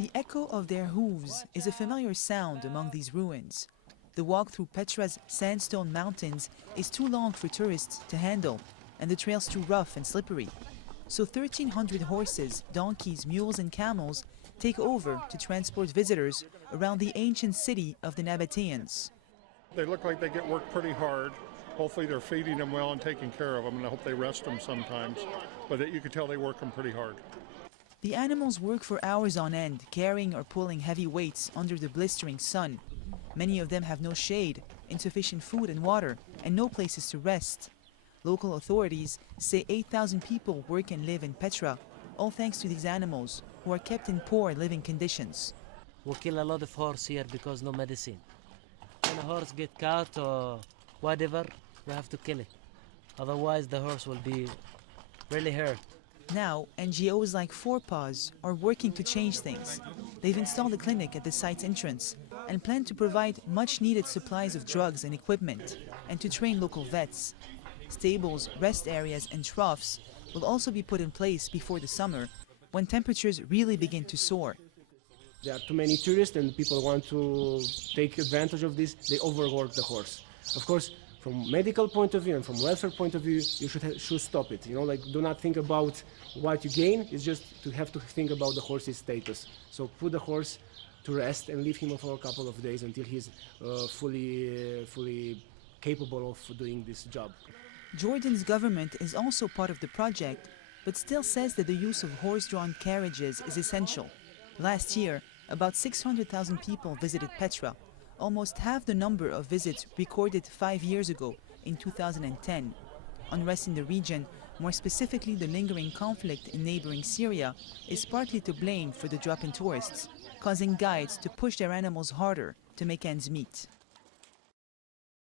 The echo of their hooves is a familiar sound among these ruins. The walk through Petra's sandstone mountains is too long for tourists to handle, and the trails too rough and slippery. So 1,300 horses, donkeys, mules, and camels take over to transport visitors around the ancient city of the Nabateans. They look like they get worked pretty hard. Hopefully they're feeding them well and taking care of them, and I hope they rest them sometimes. But you can tell they work them pretty hard. The animals work for hours on end, carrying or pulling heavy weights under the blistering sun. Many of them have no shade, insufficient food and water, and no places to rest. Local authorities say 8,000 people work and live in Petra, all thanks to these animals, who are kept in poor living conditions. We kill a lot of horse here because no medicine. When a horse get caught or whatever, we have to kill it. Otherwise the horse will be really hurt. Now, NGOs like Four Paws are working to change things. They've installed a clinic at the site's entrance and plan to provide much-needed supplies of drugs and equipment, and to train local vets. Stables, rest areas, and troughs will also be put in place before the summer, when temperatures really begin to soar. There are too many tourists and people want to take advantage of this. They overwork the horse. Of course, from medical point of view and from welfare point of view, you should stop it. Do not think about what you gain. It's just to have to think about the horse's status. So put the horse to rest and leave him for a couple of days until he's fully capable of doing this job. Jordan's government is also part of the project, but still says that the use of horse-drawn carriages is essential. Last year, about 600,000 people visited Petra, almost half the number of visits recorded 5 years ago in 2010. Unrest in the region, more specifically the lingering conflict in neighboring Syria, is partly to blame for the drop in tourists, causing guides to push their animals harder to make ends meet.